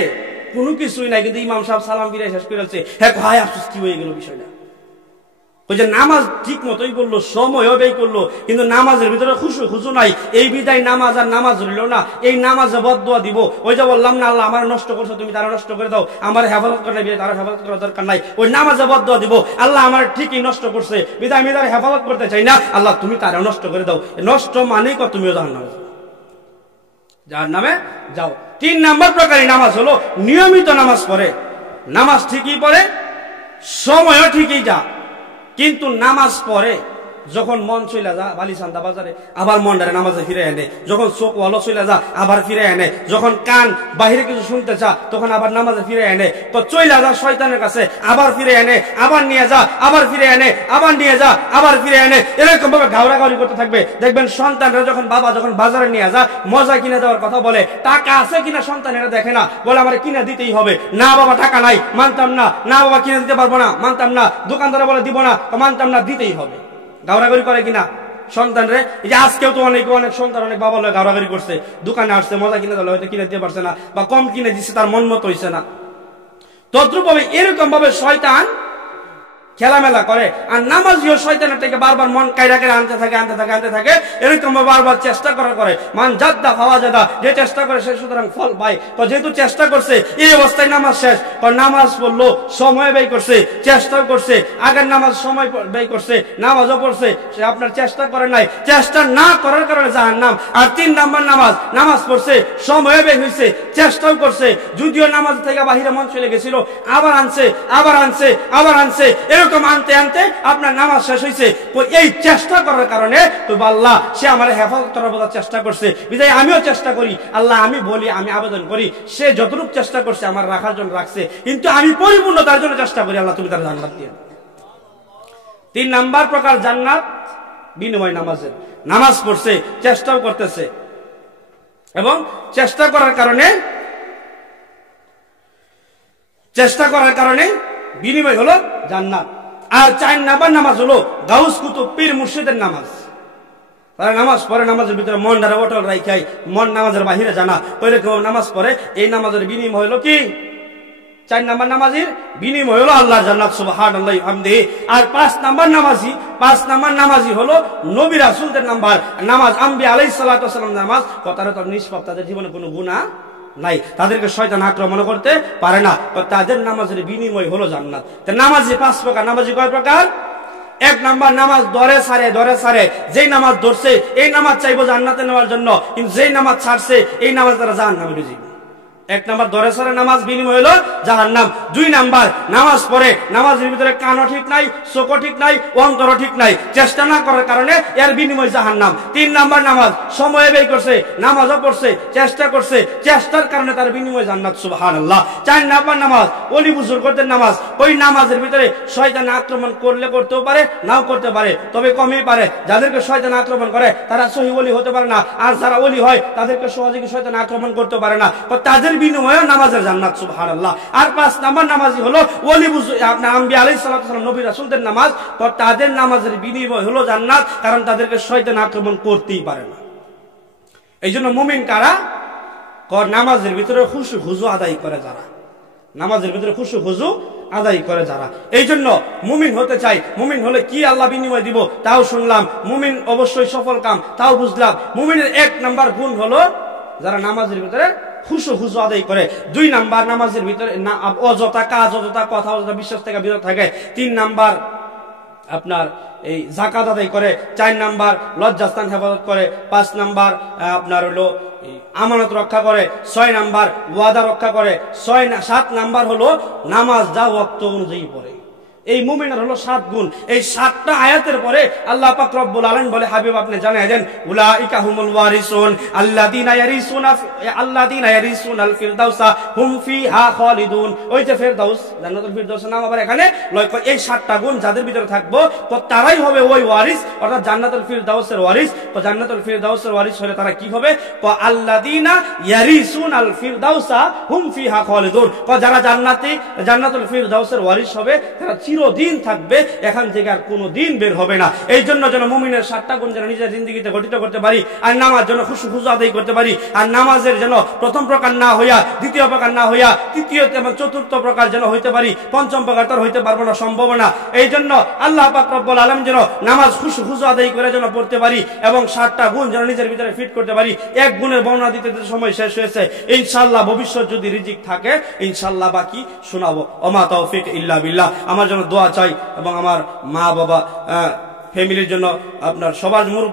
কোনো কিছুই নাই, কিন্তু ইমাম সাহেব সালাম ফিরে শেষ করেছে, হ্যাঁ হায় আফসোস কি হয়ে গেল বিষয়টা। ওই যে নামাজ ঠিক মতোই করলো, সময়ও ব্যয় করলো, কিন্তু নামাজের ভিতরে খুশু নাই, এই বিদায় নামাজ আর নামাজ রইল না, এই নামাজে বদদুয়া দিব। ওই যে বললাম না আল্লাহ আমার নষ্ট করছো, তুমি তারা নষ্ট করে দাও, আমার হেফাজত করে নাই, তারা হেফাজত করার দরকার নাই, ওই নামাজে বদদুয়া দিব আল্লাহ আমার ঠিকই নষ্ট করছে, বিদায় আমি তারা হেফাজত করতে চাই না, আল্লাহ তুমি তারা নষ্ট করে দাও। নষ্ট মানেই তুমিও জাহান্নামে যাও। 3 নাম্বার প্রকারই নামাজ হলো নিয়মিত নামাজ পড়ে, নামাজ ঠিকই পড়ে, সময়ও ঠিকই যা, কিন্তু নামাজ পড়ে যখন মন চলে যা বালিসান্দা বাজারে আবার মনটারে নামাজে ফিরে এনে, যখন চোখ ওয়ালো চলে যা আবার ফিরে এনে, যখন কান বাহিরে কিছু শুনতে চা তখন আবার নামাজে ফিরে এনে, তো চইলা যা শয়তানের কাছে আবার ফিরে এনে, আবার নিয়ে যা আবার ফিরে এনে, আবার নিয়ে যা আবার ফিরে এনে, এরকম ভাবে ঘাউড়াঘাউড়ি করতে থাকবে। দেখবেন সন্তানরা যখন বাবা যখন বাজারে নিয়ে যা মজা কিনে দেওয়ার কথা বলে, টাকা আছে কিনা সন্তানেরা দেখে না, বলে আমার কিনে দিতেই হবে, না বাবা টাকা নাই মানতাম না, না বাবা কিনে দিতে পারবো না মানতাম না, দোকানদারে বলে দিব না মানতাম না, দিতেই হবে। গাউরাগাড়ি করে কিনা সন্তান রে? এই যে আজকেও তো অনেক সন্তান অনেক বাবা লয় গাউরাগাড়ি করছে, দোকানে আসছে মজা কিনে দিলে হয়তো কিনে দিতে পারছে না, বা কম কিনে দিচ্ছে তার মন মতো হইছে না। তদ্রুপ ভাবে এরকম ভাবে শয়তান খেলামেলা করে, আর নামাজিও শয়তানের থেকে বারবার মন কায়রা করে আনতে থাকে, এরকম বারবার চেষ্টা করে, মান জাদ্দা ফাওয়া জাদা, যে চেষ্টা করে সে সুতরাং ফল পায়। তো যেহেতু চেষ্টা করছে এই অবস্থায় নামাজ শেষ, নামাজ পড়লো, সময় ব্যয় করছে, চেষ্টাও করছে, আগের নামাজ সময় ব্যয় করছে, নামাজও পড়ছে, সে আপনার চেষ্টা করে নাই, চেষ্টা না করার কারণে জাহান্নাম। আর 3 নাম্বার নামাজ পড়ছে, সময় ব্যয় হয়েছে, চেষ্টাও করছে, যদিও নামাজ থেকে বাহিরে মন চলে গেছিল, আবার আনছে, এরকম আনতে আপনার নামাজ শেষ হয়েছে। এই চেষ্টা করার কারণে তো আল্লাহ সে আমার হেফাজত করার চেষ্টা করছে, বিদায় আমিও চেষ্টা করি, আল্লাহ আমি বলি আমি আবেদন করি, সে যতটুকু চেষ্টা করছে আমার রাখার জন্য রাখছে, কিন্তু আমি পরিপূর্ণ তার জন্য চেষ্টা করি, আল্লাহ তুমি তার জান্নাত দিয়ে। 3 নাম্বার প্রকার জান্নাত বিনিময় নামাজের। নামাজ পড়ছে, চেষ্টাও করতেছে, এবং চেষ্টা করার কারণে বিনিময় হলো জান্নাত। আর 4 নাম্বার নামাজ হলো গাউস কুতুব পীর মুর্শিদের নামাজ। তারা নামাজ পড়ে, নামাজের ভিতরে মন দ্বারা অটল রাখাই, মন নামাজের বাহিরে জানা, ওইরকম নামাজ পড়ে। এই নামাজের বিনিময় হলো কি? 4 নাম্বার নামাজের বিনিময় হলো আল্লাহর জান্নাত, সুবহানাল্লাহি হামদিহি। আর 5 নাম্বার নামাজি হলো নবী রাসূলদের নামাজ, আম্বিয়া আলাইহিস সালাতু ওয়াস সালাম নামাজ। কথাটা তো নিষ্পাপ, তাদের জীবনে কোনো গুনাহ নাই, তাদেরকে শয়তান আক্রমণ করতে পারে না, তাদের নামাজের বিনিময় হলো জান্নাত। নামাজি 5 প্রকার। নামাজি কয় প্রকার? এক নাম্বার নামাজ ধরে সারে যেই নামাজ ধরছে এই নামাজ চাইবো জান্নাতে নেওয়ার জন্য, কিন্তু যেই নামাজ ছাড়ছে এই নামাজ তারা জাহান্নামে যাবে। এক নাম্বার ধরে সারে নামাজ বিনিময় হলো জাহান্নাম। দুই নাম্বার নামাজ পড়ে নামাজের ভিতরে কানও ঠিক নাই, চোখও ঠিক নাই, অন্তরও ঠিক নাই, চেষ্টা না করার কারণে এর বিনিময় জাহান্নাম। তিন নাম্বার নামাজ সময় ব্যয় করছে, নামাজও পড়ছে, চেষ্টা করছে, চেষ্টার কারণে তার বিনিময় জান্নাত, সুবহানাল্লাহ। চার নাম্বার নামাজ ওলি বুজুর্গদের নামাজ, ওই নামাজের ভিতরে শয়তান আক্রমণ করলে করতেও পারে, নাও করতে পারে, তবে কমই পারে। যাদেরকে শয়তান আক্রমণ করে তারা সহি ওলি হতে পারে না, আর যারা ওলি হয় তাদেরকে সহজে শয়তান আক্রমণ করতে পারে না, তাদের বিনিময়ে নামাজের জান্নাত, সুবহানাল্লাহ। আর পাঁচ নাম্বার নামাজি হলো ওলি আপনার আম্বিয়া আলাইহিস সালাতু ওয়াস সালাম, নবী রাসূলদের নামাজ, তাদের নামাজের বিনিময় হলো জান্নাত, কারণ তাদেরকে শয়তান আক্রমণ করতেই পারে না। এই জন্য মুমিন কারা? নামাজের ভিতরে খুশু খুজু আদায় করে যারা, নামাজের ভিতরে খুশু খুজু আদায় করে যারা। এই জন্য মুমিন হতে চাই। মুমিন হলে কি আল্লাহ বিনিময় দিব তাও শুনলাম, মুমিন অবশ্যই সফল কাম তাও বুঝলাম। মুমিনের এক নাম্বার গুণ হলো যারা নামাজের ভিতরে খুশু খুশু আদায় করে। দুই নাম্বার নামাজের ভিতরে অযথা কাজ, অযথা কথা, অযথা বিশ্বাস থেকে বিরত থাকে। তিন নাম্বার আপনার এই যাকাত আদায় করে। চার নাম্বার লজ্জাস্থান হেফাজত করে। পাঁচ নাম্বার আপনার হলো আমানত রক্ষা করে। ছয় নাম্বার ওয়াদা রক্ষা করে। সাত নাম্বার হলো নামাজ যা ওয়াক্ত অনুযায়ী পড়ে। এই মুমিনের হলো 7 গুণ। এই 7টা আয়াতের পরে আল্লাহ পাক রব্বুল আলামিন বলে, হাবিব আপনি জানায় দেন, উলাইকা হুমুল ওয়ারিসুন আল্লাযীনা ইয়ারিসুনাল ফিরদাউসা হুম ফিহা খালিদুন। ওই যে ফিরদাউস, জান্নাতুল ফিরদাউসের নাম আবার এখানে লয় করে। এই 7টা গুণ যাদের ভিতরে থাকবো তো তারাই হবে ওই ওয়ারিস, অর্থাৎ জান্নাতুল ফিরদাউসের ওয়ারিস। তো জান্নাতুল ফিরদাউসের ওয়ারিস হলে তারা কি হবে? আল্লাযীনা ইয়ারিসুনাল ফিরদাউসা হুম ফিহা খালিদুন। যারা জান্নাতুল ফিরদাউসের ওয়ারিস হবে তারা চিরদিন থাকবে, এখান থেকে আর কোনো দিন বের হবে না। এই জন্য যেন মুমিনের 7টা গুণ যেন নিজের জিন্দেগিতে গঠিত করতে পারি, আর নামাজ যেন খুশু খুশু আদায় করতে পারি, আর নামাজের যেন প্রথম প্রকার না হইয়া, দ্বিতীয় প্রকার না হইয়া, তৃতীয় এবং চতুর্থ প্রকার যেন হইতে পারি, পঞ্চম প্রকার তার হইতে পারবো না, সম্ভব না। এই জন্য আল্লাহ পাক রব্বুল আলামিন যেন নামাজ খুশু খুশু আদায় করে যেন পড়তে পারি, এবং 7টা গুণ যেন নিজের ভিতরে ফিট করতে পারি। এক গুণের বর্ণনা দিতে সময় শেষ হয়েছে। ইনশাআল্লাহ ভবিষ্যৎ যদি রিজিক থাকে ইনশাআল্লাহ বাকি শোনাবো। ওমা তাওফিক ইল্লা বিল্লাহ। আমার জন্য দোয়া চাই এবং আমার মা বাবা, ফ্যামিলির জন্য, আপনার সবার